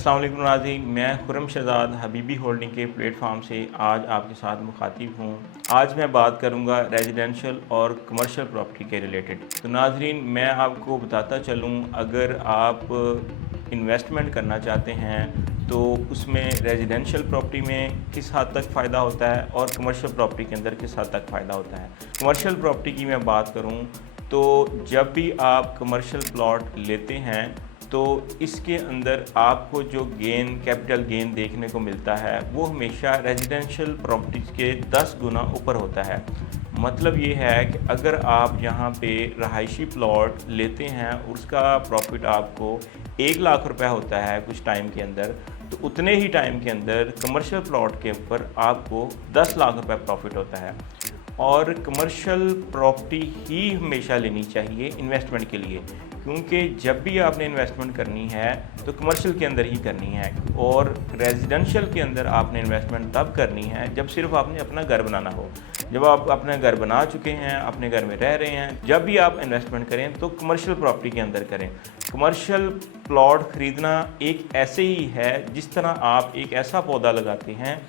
अस्सलाम वालेकुम नाज़रीन, मैं खुर्रम शहज़ाद हबीबी होल्डिंग के प्लेटफॉर्म से आज आपके साथ मुखातिब हूँ। आज मैं बात करूँगा रेजिडेंशियल और कमर्शियल प्रॉपर्टी के रिलेटेड। तो नाज़रीन, मैं आपको बताता चलूँ, अगर आप इन्वेस्टमेंट करना चाहते हैं तो उसमें रेजिडेंशियल प्रॉपर्टी में किस हद तक फ़ायदा होता है और कमर्शियल प्रॉपर्टी के अंदर किस हद तक फ़ायदा होता है। कमर्शियल प्रॉपर्टी की मैं बात करूँ तो जब भी आप कमर्शियल प्लॉट लेते हैं तो इसके अंदर आपको जो कैपिटल गेन देखने को मिलता है वो हमेशा रेजिडेंशियल प्रॉपर्टीज़ के 10 गुना ऊपर होता है। मतलब ये है कि अगर आप यहाँ पे रहायशी प्लॉट लेते हैं, उसका प्रॉफिट आपको 1 लाख रुपए होता है कुछ टाइम के अंदर, तो उतने ही टाइम के अंदर कमर्शियल प्लॉट के ऊपर आपको 10 लाख रुपए प्रॉफिट होता है। और कमर्शियल प्रॉपर्टी ही हमेशा लेनी चाहिए इन्वेस्टमेंट के लिए, क्योंकि जब भी आपने इन्वेस्टमेंट करनी है तो कमर्शियल के अंदर ही करनी है, और रेजिडेंशियल के अंदर आपने इन्वेस्टमेंट तब करनी है जब सिर्फ आपने अपना घर बनाना हो। जब आप अपना घर बना चुके हैं, अपने घर में रह रहे हैं, जब भी आप इन्वेस्टमेंट करें तो कमर्शियल प्रॉपर्टी के अंदर करें। कमर्शियल प्लॉट ख़रीदना एक ऐसे ही है जिस तरह आप एक ऐसा पौधा लगाते हैं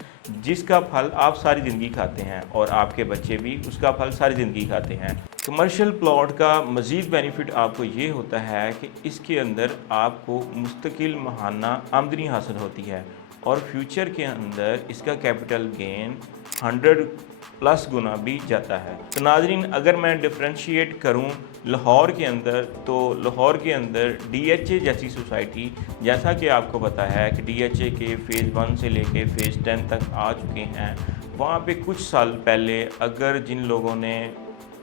जिसका फल आप सारी ज़िंदगी खाते हैं, और आपके बच्चे भी उसका फल सारी ज़िंदगी खाते हैं। कमर्शियल प्लॉट का मज़ीद बेनिफिट आपको ये होता है कि इसके अंदर आपको मुस्तकिल माहाना आमदनी हासिल होती है, और फ्यूचर के अंदर इसका कैपिटल गेन 100+ गुना भी जाता है। तो नाज़रीन, अगर मैं डिफ्रेंशिएट करूं लाहौर के अंदर, तो लाहौर के अंदर DHA जैसी सोसाइटी, जैसा कि आपको पता है कि DHA के फ़ेज़ 1 से लेके फ़ेज़ 10 तक आ चुके हैं। वहाँ पे कुछ साल पहले अगर जिन लोगों ने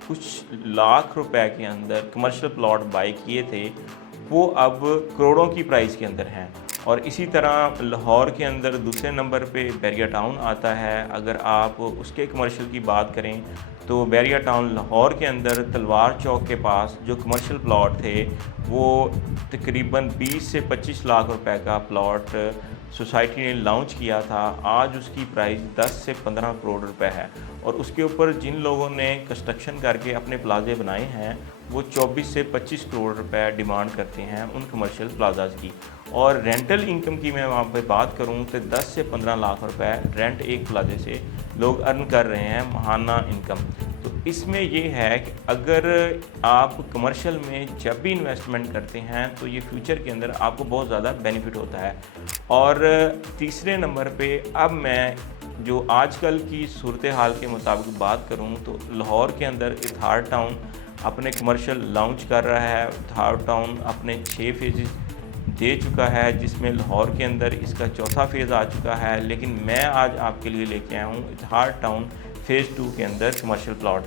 कुछ लाख रुपए के अंदर कमर्शियल प्लॉट बाई किए थे, वो अब करोड़ों की प्राइस के अंदर हैं। और इसी तरह लाहौर के अंदर दूसरे नंबर पे बैरिया टाउन आता है। अगर आप उसके कमर्शियल की बात करें तो बैरिया टाउन लाहौर के अंदर तलवार चौक के पास जो कमर्शियल प्लॉट थे वो तकरीबन 20 से 25 लाख रुपए का प्लॉट सोसाइटी ने लॉन्च किया था। आज उसकी प्राइस 10 से 15 करोड़ रुपए है, और उसके ऊपर जिन लोगों ने कंस्ट्रक्शन करके अपने प्लाजे बनाए हैं वो 24 से 25 करोड़ रुपए डिमांड करते हैं उन कमर्शियल प्लाजाज की। और रेंटल इनकम की मैं वहाँ पे बात करूँ तो 10 से 15 लाख रुपए रेंट एक प्लाजे से लोग अर्न कर रहे हैं महाना इनकम। तो इसमें ये है कि अगर आप कमर्शियल में जब भी इन्वेस्टमेंट करते हैं तो ये फ्यूचर के अंदर आपको बहुत ज़्यादा बेनिफिट होता है। और तीसरे नंबर पे अब मैं जो आजकल की सूरत हाल के मुताबिक बात करूँ तो लाहौर के अंदर इत्हार टाउन अपने कमर्शियल लॉन्च कर रहा है। इत्हार टाउन अपने 6 फेजेस दे चुका है, जिसमें लाहौर के अंदर इसका चौथा फेज़ आ चुका है। लेकिन मैं आज आपके लिए लेके आया हूँ इत्हार टाउन फ़ेज़ 2 के अंदर कमर्शियल प्लॉट।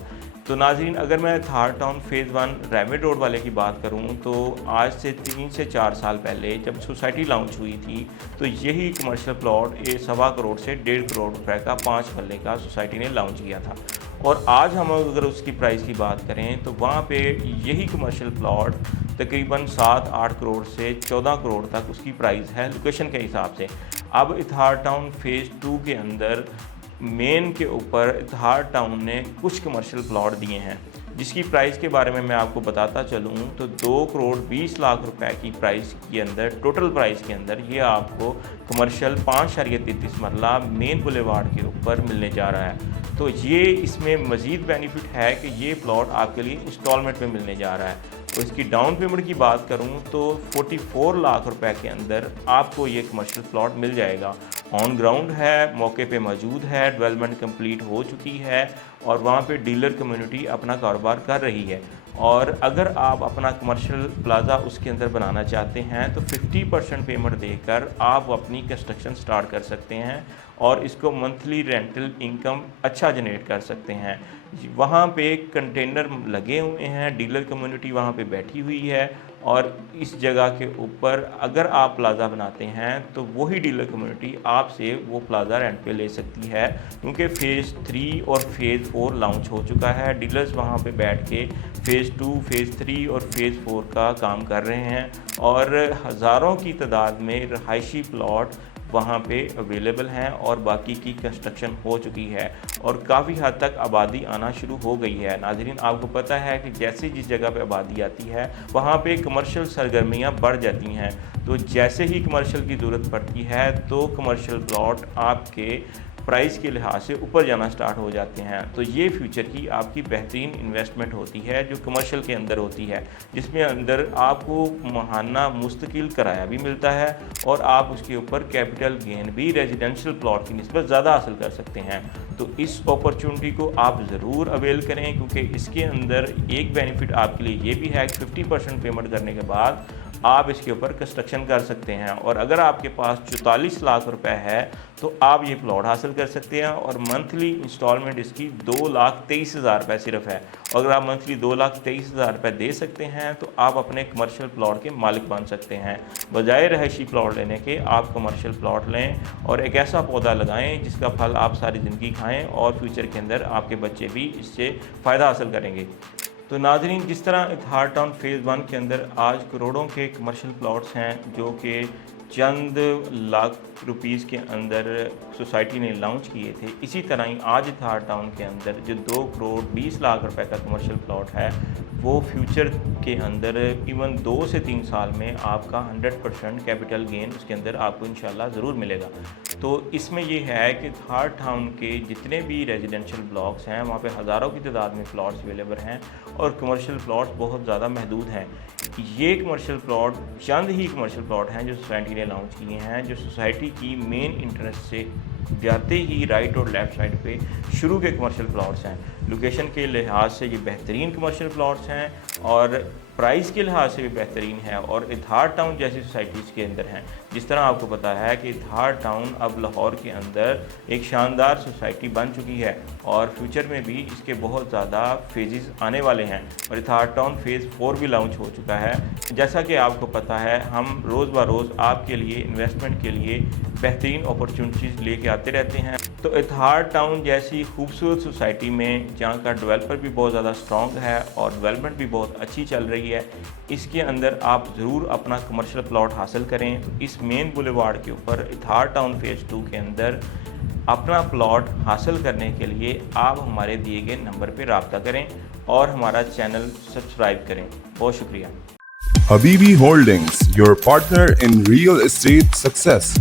तो नाज़रीन, अगर मैं इत्हार टाउन फ़ेज़ 1 रेमेड रोड वाले की बात करूं तो आज से 3 से 4 साल पहले जब सोसाइटी लॉन्च हुई थी तो यही कमर्शियल प्लॉट 1.25 करोड़ से 1.5 करोड़ रुपए का 5 मरले का सोसाइटी ने लॉन्च किया था। और आज हम अगर उसकी प्राइस की बात करें तो वहाँ पे यही कमर्शियल प्लॉट तकरीबन 7-8 करोड़ से 14 करोड़ तक उसकी प्राइस है लोकेशन के हिसाब से। अब इत्हार टाउन फ़ेज़ 2 के अंदर मेन के ऊपर इत्हार टाउन ने कुछ कमर्शियल प्लॉट दिए हैं, जिसकी प्राइस के बारे में मैं आपको बताता चलूँ तो 2 करोड़ 20 लाख रुपए की प्राइस के अंदर, टोटल प्राइस के अंदर ये आपको कमर्शियल 5.33 मरला मेन बुलेवार्ड के ऊपर मिलने जा रहा है। तो ये इसमें मज़ीद बेनिफिट है कि ये प्लॉट आपके लिए इंस्टॉलमेंट में मिलने जा रहा है। तो इसकी डाउन पेमेंट की बात करूं तो 44 लाख रुपए के अंदर आपको ये कमर्शियल प्लॉट मिल जाएगा। ऑन ग्राउंड है, मौके पे मौजूद है, डेवलपमेंट कंप्लीट हो चुकी है, और वहाँ पे डीलर कम्युनिटी अपना कारोबार कर रही है। और अगर आप अपना कमर्शियल प्लाजा उसके अंदर बनाना चाहते हैं तो 50% पेमेंट देकर आप अपनी कंस्ट्रक्शन स्टार्ट कर सकते हैं, और इसको मंथली रेंटल इनकम अच्छा जनरेट कर सकते हैं। वहाँ पे कंटेनर लगे हुए हैं, डीलर कम्युनिटी वहाँ पे बैठी हुई है, और इस जगह के ऊपर अगर आप प्लाज़ा बनाते हैं तो वही डीलर कम्युनिटी आपसे वो प्लाज़ा रेंट पे ले सकती है, क्योंकि फ़ेज़ 3 और फ़ेज़ 4 लॉन्च हो चुका है। डीलर्स वहाँ पे बैठ के फ़ेज़ 2, फ़ेज़ 3 और फ़ेज़ 4 का काम कर रहे हैं, और हज़ारों की तादाद में रहायशी प्लॉट वहाँ पे अवेलेबल हैं और बाकी की कंस्ट्रक्शन हो चुकी है और काफ़ी हद तक आबादी आना शुरू हो गई है। नाज़रीन, आपको पता है कि जैसे जिस जगह पे आबादी आती है वहाँ पे कमर्शियल सरगर्मियाँ बढ़ जाती हैं, तो जैसे ही कमर्शियल की ज़रूरत पड़ती है तो कमर्शियल प्लॉट आपके प्राइस के लिहाज से ऊपर जाना स्टार्ट हो जाते हैं। तो ये फ्यूचर की आपकी बेहतरीन इन्वेस्टमेंट होती है जो कमर्शियल के अंदर होती है, जिसमें अंदर आपको माहाना मुस्तकिल किराया भी मिलता है और आप उसके ऊपर कैपिटल गेन भी रेजिडेंशियल प्लॉट की निस्बत ज़्यादा हासिल कर सकते हैं। तो इस अपॉर्चुनिटी को आप ज़रूर अवेल करें, क्योंकि इसके अंदर एक बेनिफिट आपके लिए ये भी है कि 50% पेमेंट करने के बाद आप इसके ऊपर कंस्ट्रक्शन कर सकते हैं और अगर आपके पास 44 लाख रुपए है तो आप ये प्लॉट हासिल कर सकते हैं और मंथली इंस्टॉलमेंट इसकी 2,23,000 रुपये सिर्फ है। और अगर आप मंथली 2,23,000 रुपये दे सकते हैं तो आप अपने कमर्शियल प्लॉट के मालिक बन सकते हैं। बजाय रहायशी प्लॉट लेने के आप कमर्शियल प्लॉट लें और एक ऐसा पौधा लगाएं जिसका फल आप सारी ज़िंदगी खाएँ और फ्यूचर के अंदर आपके बच्चे भी इससे फ़ायदा हासिल करेंगे। तो नाज़रीन, जिस तरह इत्तेहाद टाउन फेज़ 1 के अंदर आज करोड़ों के कमर्शियल प्लॉट्स हैं जो कि चंद लाख रुपीस के अंदर सोसाइटी ने लॉन्च किए थे, इसी तरह ही आज इत्तेहाद टाउन के अंदर जो 2 करोड़ 20 लाख रुपए का कमर्शियल प्लॉट है वो फ्यूचर के अंदर इवन 2 से 3 साल में आपका 100% कैपिटल गेन उसके अंदर आपको इंशाल्लाह ज़रूर मिलेगा। तो इसमें ये है कि इत्तेहाद टाउन के जितने भी रेजिडेंशियल ब्लॉक्स हैं वहाँ पे हज़ारों की तादाद में प्लॉट्स अवेलेबल हैं और कमर्शियल प्लॉट्स बहुत ज़्यादा महदूद हैं। ये कमर्शियल प्लॉट चंद ही कमर्शियल प्लॉट हैं जो सोसाइटी ने लॉन्च किए हैं, जो सोसाइटी की मेन इंटरेस्ट से जाते ही राइट और लेफ़्ट साइड पे शुरू के कमर्शियल प्लॉट्स हैं। लोकेशन के लिहाज से ये बेहतरीन कमर्शियल प्लॉट्स हैं और प्राइस के लिहाज से भी बेहतरीन है और इत्तेहाद टाउन जैसी सोसाइटीज़ के अंदर हैं। जिस तरह आपको पता है कि इत्तेहाद टाउन अब लाहौर के अंदर एक शानदार सोसाइटी बन चुकी है और फ्यूचर में भी इसके बहुत ज़्यादा फेजेस आने वाले हैं और इत्तेहाद टाउन फेज़ 4 भी लॉन्च हो चुका है। जैसा कि आपको पता है हम रोज़ ब रोज़ आपके लिए इन्वेस्टमेंट के लिए बेहतरीन अपॉर्चुनिटीज़ लेके आते रहते हैं। तो इत्तेहाद टाउन जैसी खूबसूरत सोसाइटी में जहाँ का डेवलपर भी बहुत ज़्यादा स्ट्रॉन्ग है और डेवलपमेंट भी बहुत अच्छी चल रही है, इसके अंदर आप ज़रूर अपना कमर्शियल प्लॉट हासिल करें। तो इस मेन बुलेवार्ड के ऊपर इत्तेहाद टाउन फेज़ 2 के अंदर अपना प्लॉट हासिल करने के लिए आप हमारे दिए गए नंबर पर रब्ता करें और हमारा चैनल सब्सक्राइब करें। बहुत शुक्रिया। Habibi Holdings, your partner in real estate success.